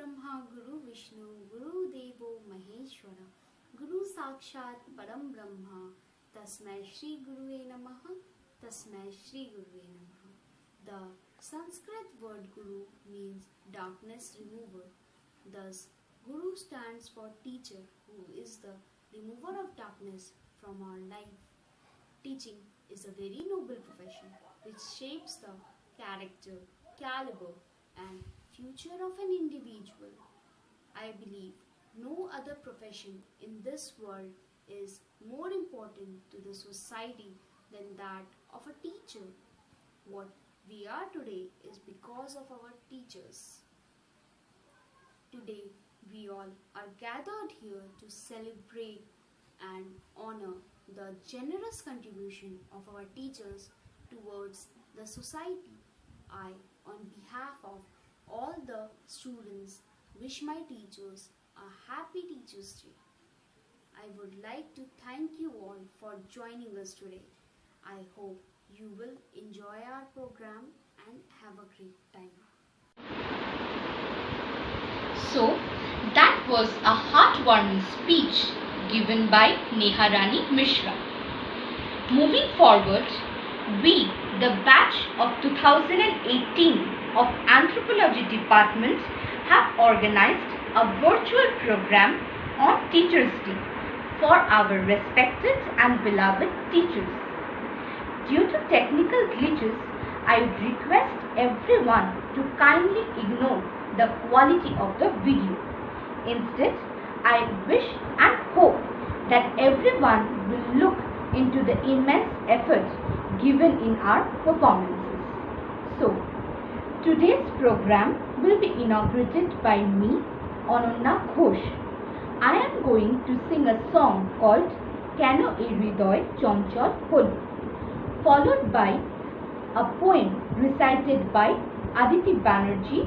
Brahma Guru Vishnu Guru Devo Maheshwara Guru Sakshat Param Brahma Tasmai Shri Guruve Namaha Tasmai Shri Guruve Namaha. The Sanskrit word Guru means darkness remover. Thus, Guru stands for teacher who is the remover of darkness from our life. Teaching is a very noble profession which shapes the character, caliber and future of an individual. I believe no other profession in this world is more important to the society than that of a teacher. What we are today is because of our teachers. Today, we all are gathered here to celebrate and honor the generous contribution of our teachers towards the society. I, on behalf of all the students, wish my teachers a happy Teachers' Day. I would like to thank you all for joining us today. I hope you will enjoy our program and have a great time. So, that was a heartwarming speech given by Neharani Mishra. Moving forward, we, the batch of 2018 of Anthropology Department, have organized a virtual program on Teachers' Day for our respected and beloved teachers. Due to technical glitches, I would request everyone to kindly ignore the quality of the video. Instead, I wish and hope that everyone will look into the immense effort given in our performances. So, today's program will be inaugurated by me, Ananya Ghosh. I am going to sing a song called Keno Ei Hridoy Chonchol Holo, followed by a poem recited by Aditi Banerjee,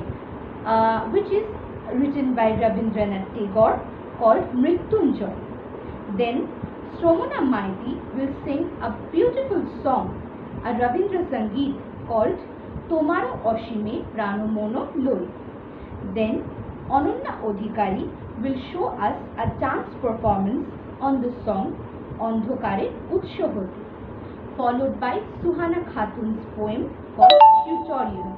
which is written by Rabindranath Tagore, called Mrityunjay. Then Shromana Maiti will sing a beautiful song, a Rabindra Sangeet called Tomaro Oshime Prano Mono Loi. Then Ananya Odhikari will show us a dance performance on the song Andhokare Utsho Hote, followed by Suhana Khatun's poem called Tutorial.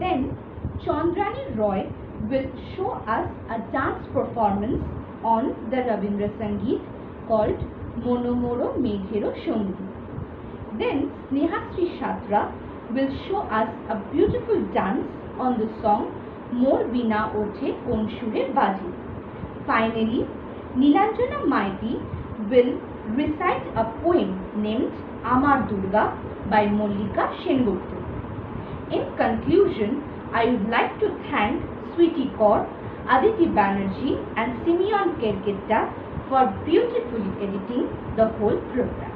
Then Chandrani Roy will show us a dance performance on the Rabindra Sangeet called Monomoro Meghero Shongi. Then Snehasri Shatra will show us a beautiful dance on the song Mor Bina Oche Kon Shure Baje. Finally, Nilanjana Maiti will recite a poem named Amar Durga by Mollika Sengupta. In conclusion, I would like to thank Sweetie Kaur, Aditi Banerjee and Simeon Kerketta for beautifully editing the whole program.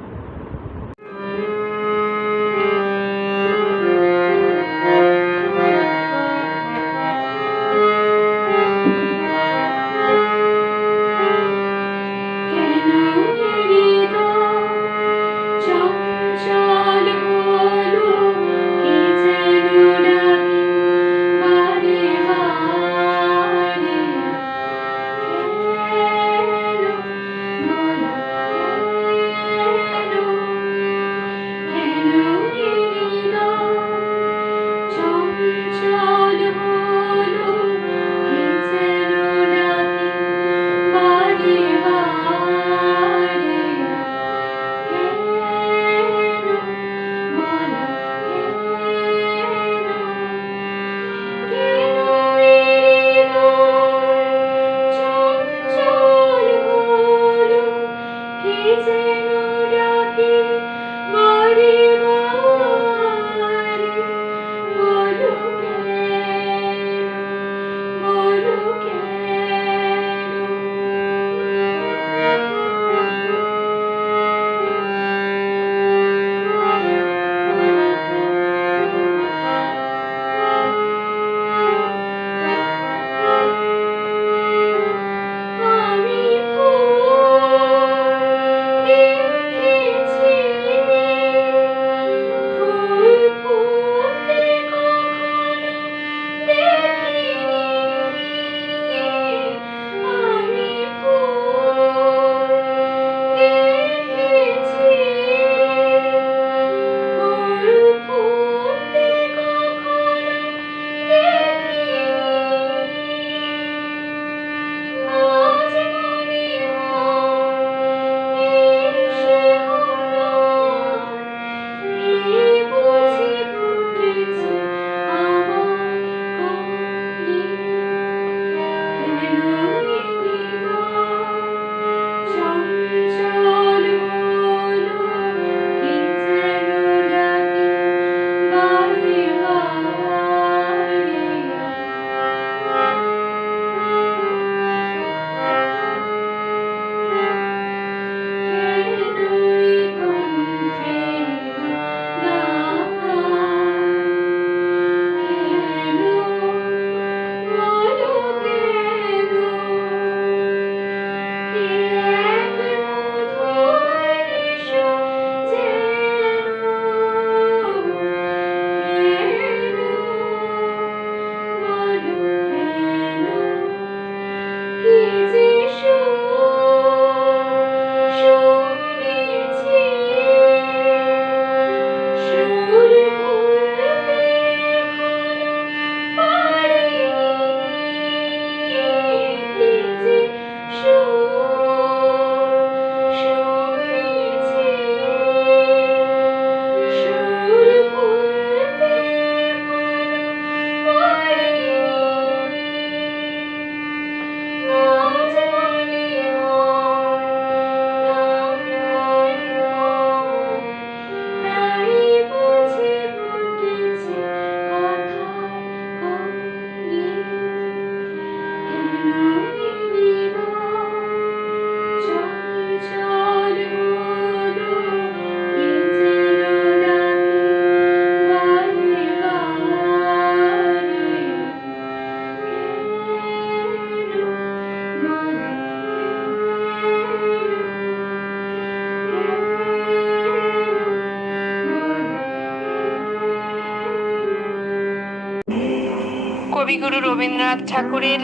কবিগুরু রবীন্দ্রনাথ ঠাকুরের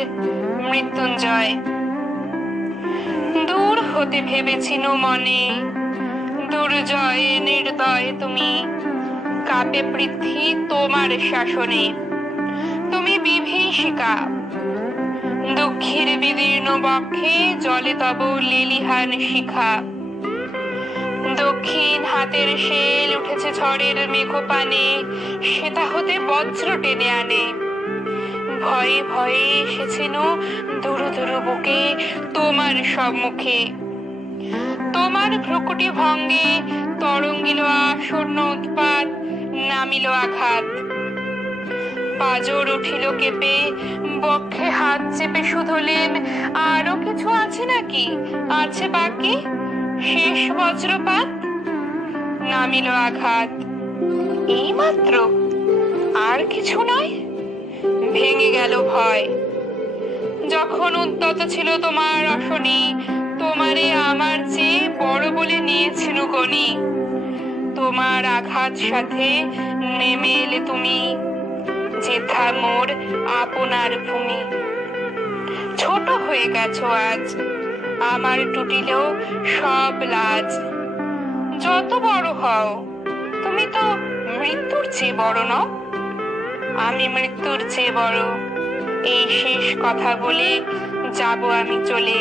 মৃত্যুঞ্জয়। দূর হতে ভেবেছিনু মনে, দুর্জয়ে নির্দয় তুমি, কাপে পৃথ্বী তোমার শাসনে, তুমি বিভীষিকা। দুঃখের বিদীর্ণ বক্ষে জলে তব লেলিহান শিখা। দক্ষিণ হাতের শেল উঠেছে ঝড়ের মেঘপানে, সেটা হতে বজ্র টেনে আনে। ভয়ে ভয়ে এসেছেন দুরু দুরু বুকে তোমার সম্মুখে। তোমার ভ্রুকুটি ভঙ্গে তরঙ্গিল আসন্ন উৎপাত, নামিল আঘাত। পাজর উঠিল কেঁপে, বক্ষে হাত চেপে শুধলেন, আরো কিছু আছে নাকি, আছে বাকি? শেষ বজ্রপাত, নামিল আঘাত। এই মাত্র, আর কিছু নয়? ভেঙে গেল ভয়। যখন উদ্যত ছিল তোমার রসনী, তোমারে আমার চেয়ে বড় বলে নিয়েছিল গণি। তোমার আঘাত সাথে নেমে এলে তুমি, যেথা মোর আপনার ভূমি। ছোট হয়ে গেছো আজ, আমার টুটিল সব লাজ। যত বড় হও, তুমি তো মৃত্যুর চেয়ে বড় নও। আমি মৃত্যুর চেয়ে বড়। এই শেষ কথা বলে যাব আমি চলে।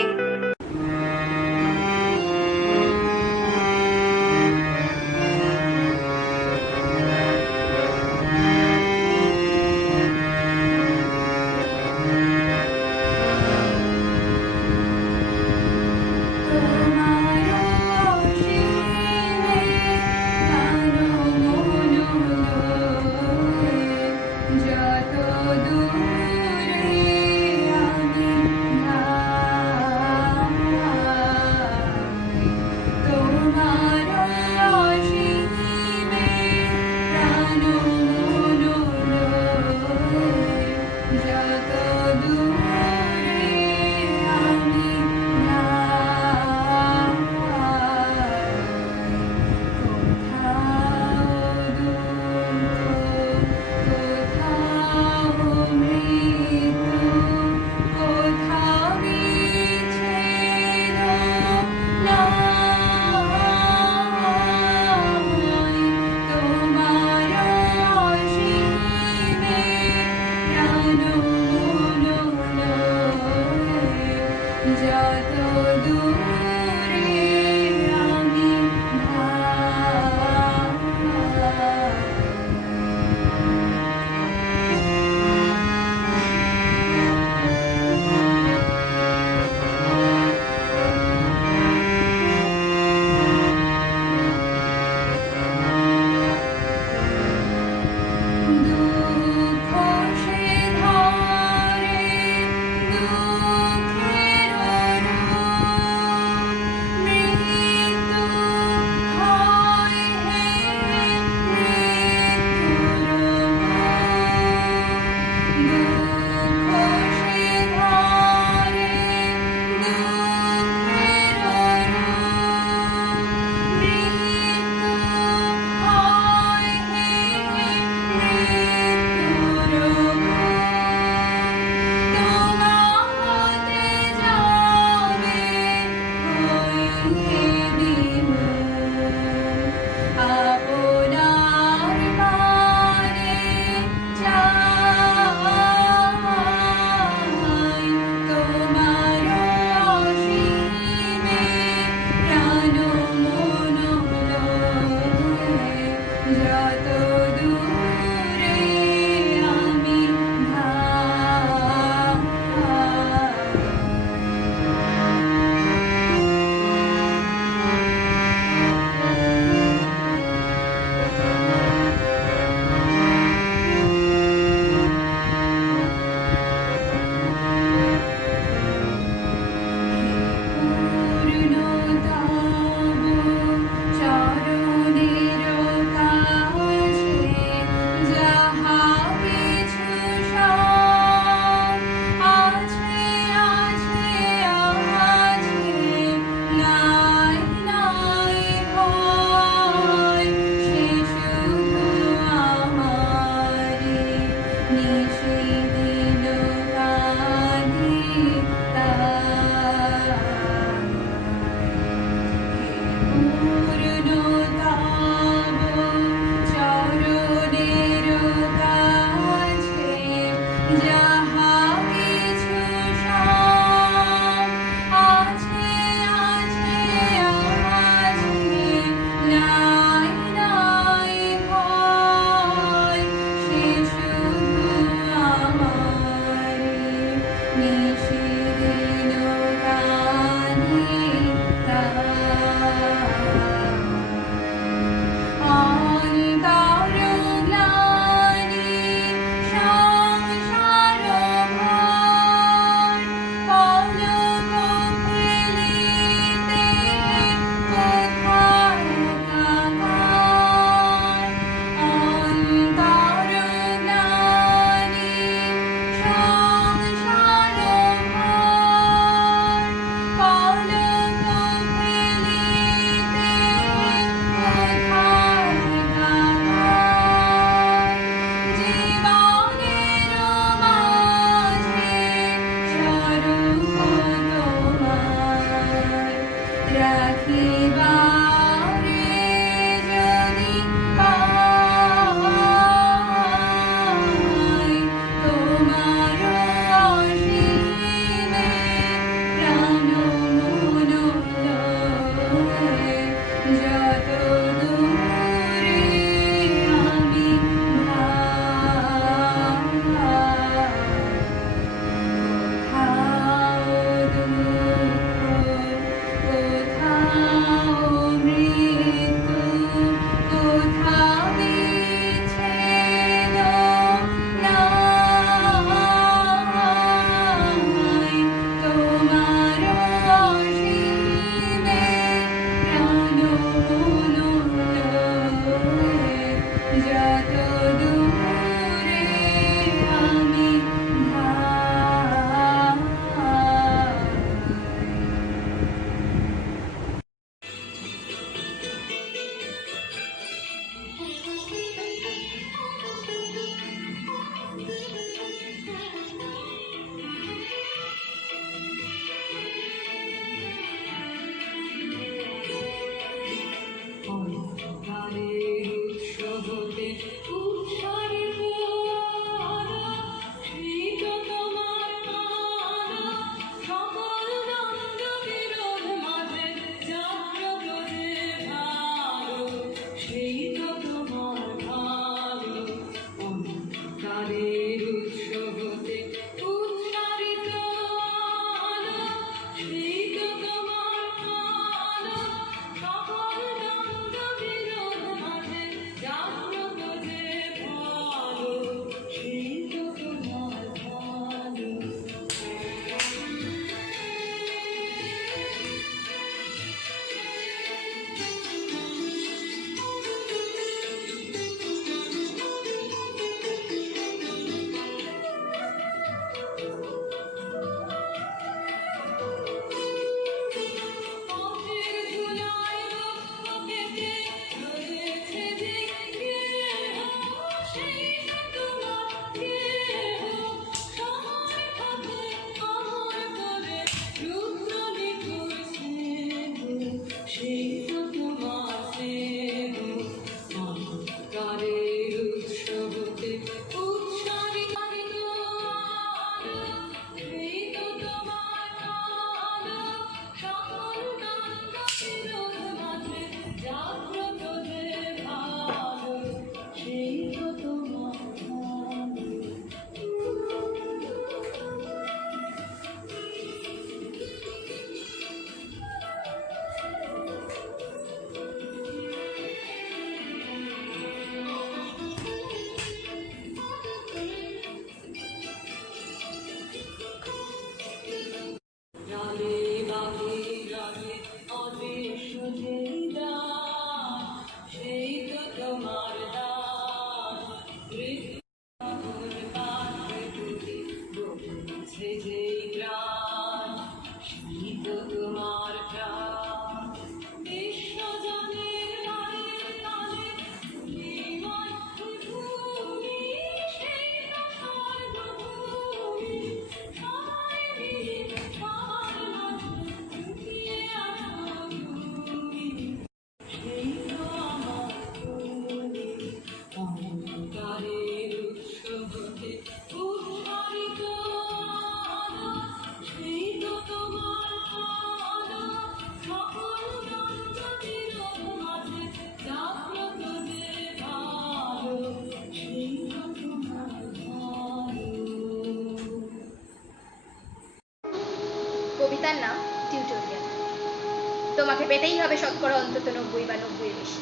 তোমাকে পেতেই হবে শতকরা অন্তত 90 বা 90 এর বেশি।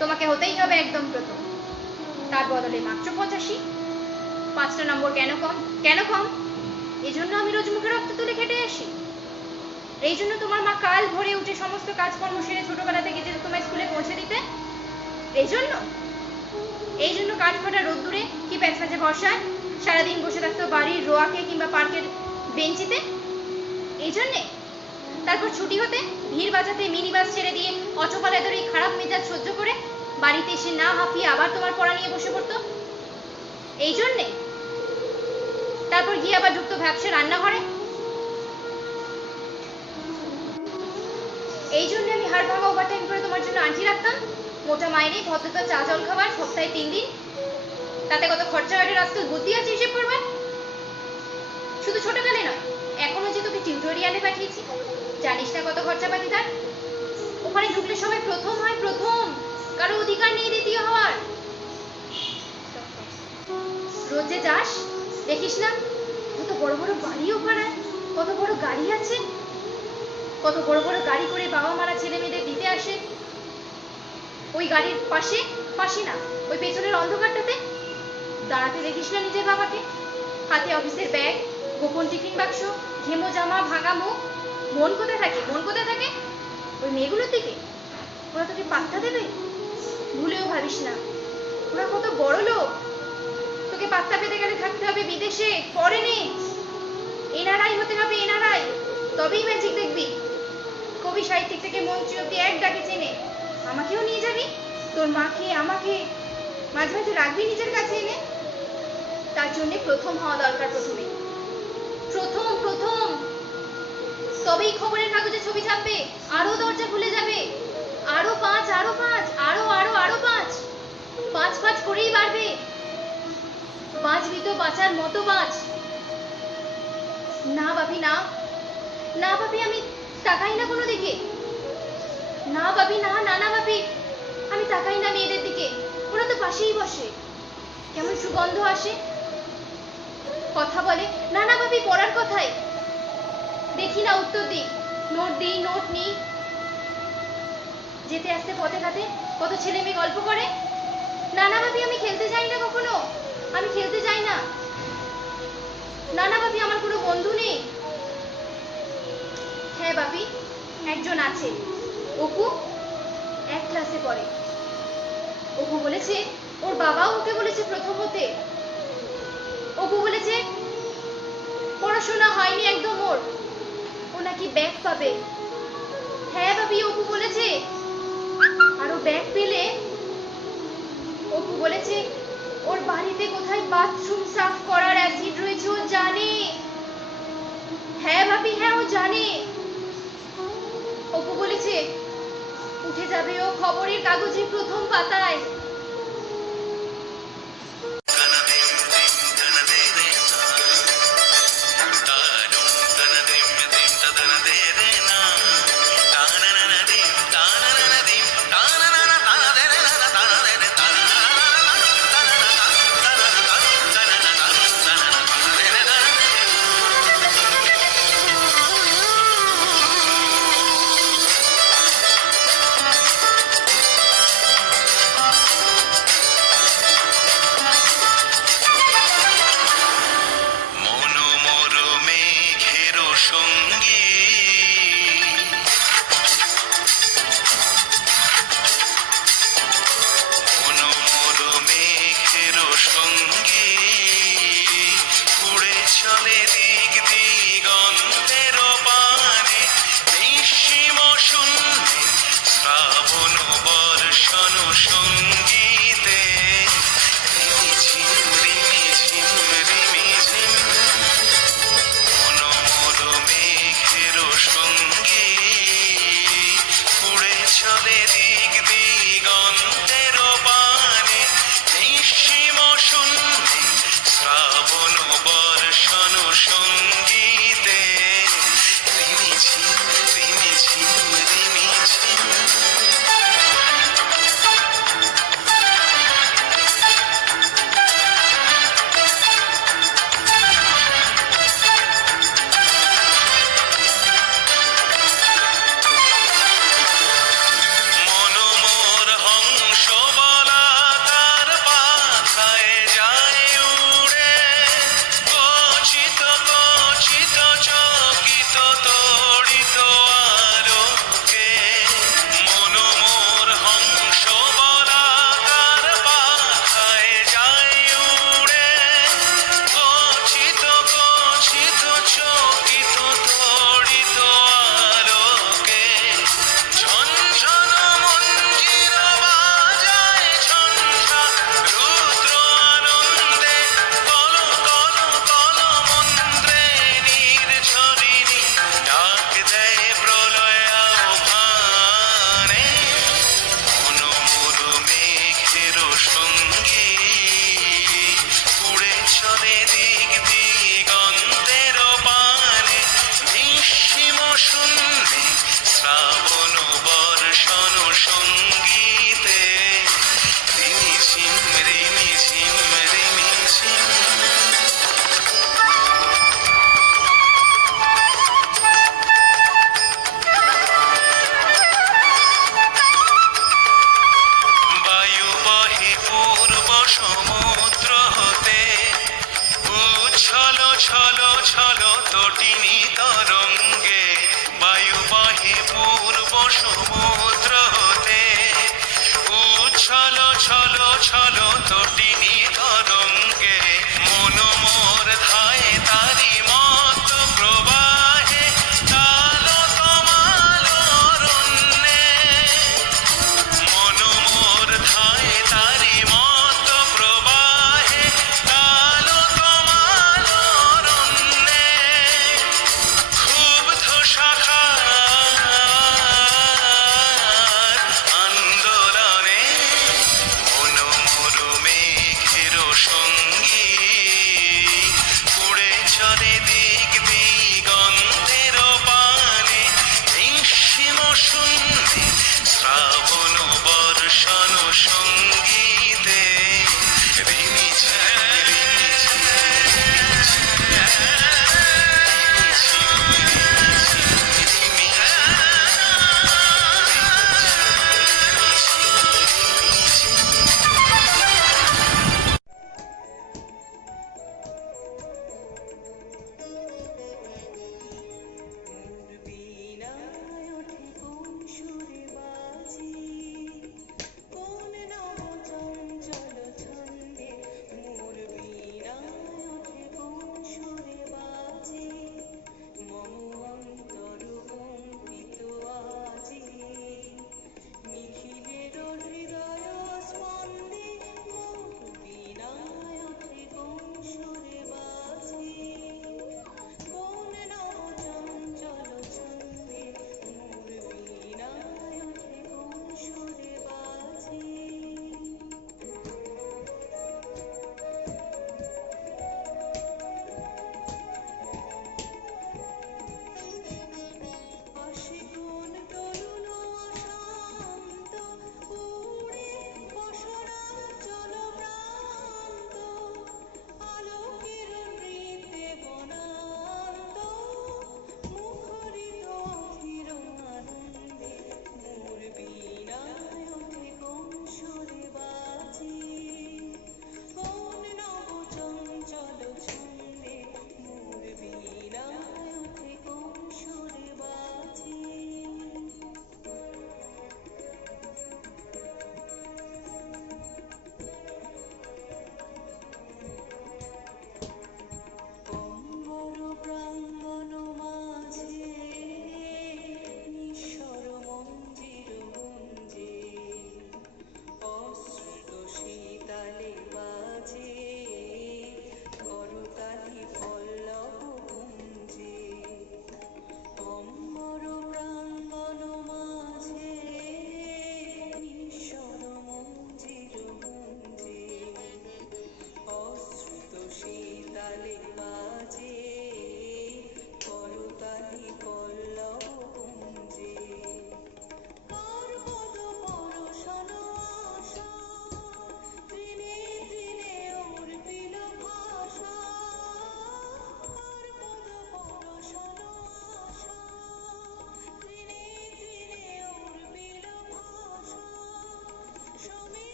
তোমাকে হতেই হবে একদম প্রথম, তার বদলে মাত্র 85। 5টা নম্বর কেন কম? কেন কম? এই জন্য আমি রোজ মুখে রক্ত তুলে খেটে আসি। এই জন্য তোমার মা কাল ভোরে উঠে সমস্ত কাজকর্ম সেরে ছোটবেলা থেকে যেতে তোমায় স্কুলে পৌঁছে দিতে। এই জন্য কাঠ ফাটা রোদ্দুরে কি প্যাঁচপ্যাঁচে বর্ষায় সারাদিন বসে থাকতো বাড়ির রোয়াকে কিংবা পার্কের বেঞ্চিতে। এই জন্যে তারপর ছুটি হতে ভিড় বাজাতে মিনি বাস ছেড়ে দিয়ে অচপালাদের এই খারাপ মেজাজ সহ্য করে বাড়িতে এসে না হাঁপিয়ে আবার তোমার পড়া নিয়ে বসে পড়তো। এই জন্যে তারপর গিয়ে আবার ঢুকতো ভ্যাপসে রান্নাঘরে। এই জন্য আমি হাড় ভাঙা ওভারটাইম করে তোমার জন্য আঁটি রাখতাম, মোটা মাইনে ভদ্রতা চা জল খাবার সপ্তাহে 3 দিন। তাতে কত খরচা হয় রাস্তায় বুদ্ধি আছে হিসেব করবে? শুধু ছোটকালে নয়, এখনো যে তোকে টিউটোরিয়ালে পাঠিয়েছি, জানিস না কত খরচাপাতি তার? ওখানে ঢুকলে সবাই প্রথম হয়, প্রথম, কারো অধিকার নেই দ্বিতীয় হওয়ার। রোজ যে যাস দেখিস না কত বড় বড় বাড়ি ওখানে, কত বড় গাড়ি আছে, কত বড় বড় গাড়ি করে বাবা মারা ছেলে মেয়েদের দিতে আসে। ওই গাড়ির পাশে না, ওই পেছনের অন্ধকারটাতে দাঁড়াতে দেখিস না নিজের বাবাকে, হাতে অফিসের ব্যাগ, গোপন টিফিন বাক্স, ঘেমো জামা, ভাঙা মুখ। মন কোথায় থাকে? মন কোথায় থাকে? ওই মেয়েগুলোর দিকে। ওরা তোকে পাত্তা দেবে? ভুলেও ভাবিস না, ওরা কত বড় লোক। তোকে পাত্তা পেতে গেলে থাকতে হবে বিদেশে, ফরেনে, এনআরআই হতে হবে, এনআরআই, তবেই ম্যাজিক দেখবি। কবি সাহিত্যিক থেকে মন্ত্রী অব্দি এক ডাকে চেনে। আমাকেও নিয়ে যাবি, তোর মাকে আমাকে মাঝে মাঝে রাখবি নিজের কাছে এনে। তার জন্য প্রথম হওয়া দরকার, প্রথম। তবেই খবরের কাগজে ছবি ছাপবে, আরো দরজা খুলে যাবে, আরো 5, আরো 5, আরো 5, 5 করেই বাড়বে। বাঁচবি তো বাঁচার মতো বাঁচ। না বাপি, না বাপি, আমি তাকাই না কোনো দিকে। না বাপি, না বাপি, আমি তাকাই না মেয়েদের দিকে। ওরা তো পাশেই বসে, কেমন সুগন্ধ আসে, কথা বলে। না বাপি, পড়ার কথাই দেখি না, উত্তর দিই, নোট নিই। যেতে আসতে পথে ঘাটে কত ছেলে মেয়ে গল্প করে। না বাপি, আমি খেলতে যাই না কখনো, আমি খেলতে যাই না। না বাপি, আমার কোনো বন্ধু নেই। হ্যাঁ বাপি, একজন আছে, অপু, 1 ক্লাসে পড়ে। অপু বলেছে ওর বাবাও ওকে বলেছে প্রথম হতে। অপু বলেছে পড়াশোনা হয়নি একদম ওর, ও নাকি ব্যাগ পাবে। হ্যাঁ বাপি, অপু বলেছে, আর ও ব্যাগ পেলে অপু বলেছে ওর বাড়িতে কোথায় বাথরুম সাফ করার অ্যাসিড রয়েছে ও জানে। হ্যাঁ বাপি, হ্যাঁ ও জানে। অপু বলেছে উঠে যাবে ও খবরের কাগজে প্রথম পাতায়। চলে দিক দিগন্তের পানে, নিঃসীম শূন্যে শ্রাবণ বর্ষণ সঙ্গীতে, রিমিঝিম রিমিঝিম রিমিঝিম। বায়ু বহে পূর্ব সমুদ্র হতে, উচ্ছল ছল ছল তটিনী তরঙ্গে। বায়ু বহে পূর্ব সমুদ্র হতে, উচ্ছল ছল ছল তটিনী তরঙ্গে। মন মোর ধায়ে তারি মত প্রবাহে, কাল তমাল অরণ্যে। মন মোর ধায়ে তারি মত প্রবাহে, কাল তমাল অরণ্যে। ক্ষুব্ধ শাখার আন্দোলনে, মন মোর মেঘের সঙ্গী। উড়ে চলে দিক দিগন্তের পানে, নিঃসীম শূন্যে শ্রাবণ বর্ষণ সঙ্গীতে, রিমিঝিম রিমিঝিম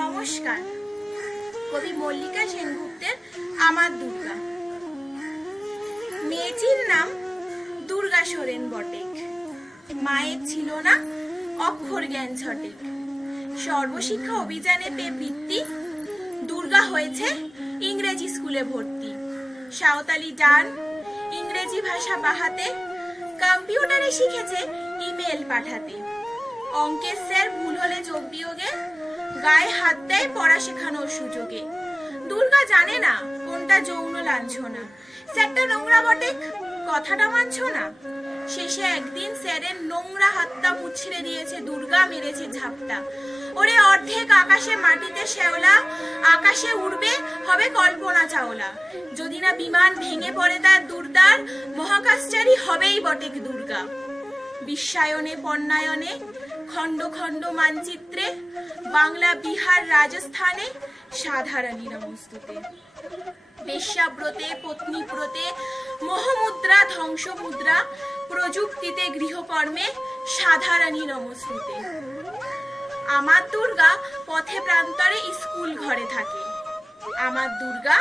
নমস্কার। কবি মল্লিকা সেনগুপ্তের আমার দুর্গা। মেয়েটির নাম দুর্গা সোরেন বটেক। মায়ের ছিল না অক্ষর জ্ঞান ছটেক। সর্বশিক্ষা অভিযানে পেয়ে বৃত্তি, দুর্গা হয়েছে ইংরেজি স্কুলে ভর্তি। সাঁওতালি ডান, ইংরেজি ভাষা বাহাতে, কম্পিউটারে শিখেছে ইমেল পাঠাতে। অঙ্কের স্যার ভুল হলে যোগ বিয়োগে গায়ে হাত দেয় পড়া শেখানোর সুযোগে। দুর্গা জানে না কোনটা যৌন লাঞ্ছনা, স্যারটা নোংরা বটে কথাটা মানছো না। শেষে একদিন স্যারের নোংরা হাতটা মুছড়ে দিয়েছে দুর্গা, মেরেছে ঝাপটা। ওরে অর্ধেক আকাশে মাটিতে শ্যাওলা, আকাশে উড়বে হবে কল্পনা চাওলা। যদি না বিমান ভেঙে পড়ে তার দুর্দার, মহাকাশচারী হবেই বটেক দুর্গা। বিশ্বায়নে পণ্যায়নে, খণ্ড খণ্ড মানচিত্রে, বাংলা বিহার রাজস্থানে সাধারণী নমস্তুতে। বেশ্যাব্রতে, পত্নীব্রতে, মোহমুদ্রা ধ্বংসমুদ্রা, প্রযুক্তিতে গৃহকর্মে সাধারণী নমস্তুতে। আমার দুর্গা পথে প্রান্তরে স্কুল ঘরে থাকে। আমার দুর্গা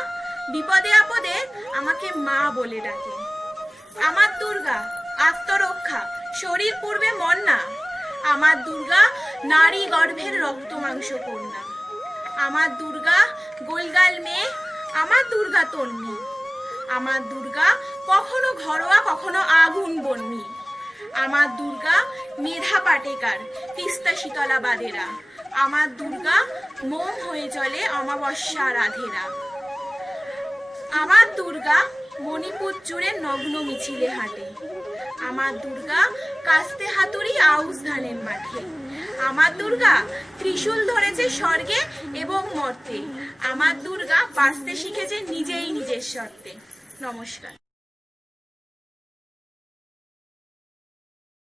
বিপদে আপদে আমাকে মা বলে ডাকে। আমার দুর্গা আত্মরক্ষা, শরীর পূর্বে মন না। আমার দুর্গা নারী গর্ভের রক্ত মাংস কন্যা। আমার দুর্গা গোলগাল মেয়ে, আমার দুর্গা তন্নি। আমার দুর্গা কখনো ঘরোয়া কখনো আগুন বন্যি। আমার দুর্গা মেধা পাটেকার, তিস্তা শীতলা বাদেরা। আমার দুর্গা মোম হয়ে চলে অমাবস্যা রাধেরা। আমার দুর্গা মণিপুর জুড়ে নগ্ন মিছিলে হাঁটে। আমার দুর্গা কাস্তে হাতুড়ি আউশ ধানের মাঠে। আমার দুর্গা ত্রিশূল ধরেছে স্বর্গে এবং মর্তে। আমার দুর্গা বাঁচতে শিখেছে নিজেই নিজের শর্তে। নমস্কার।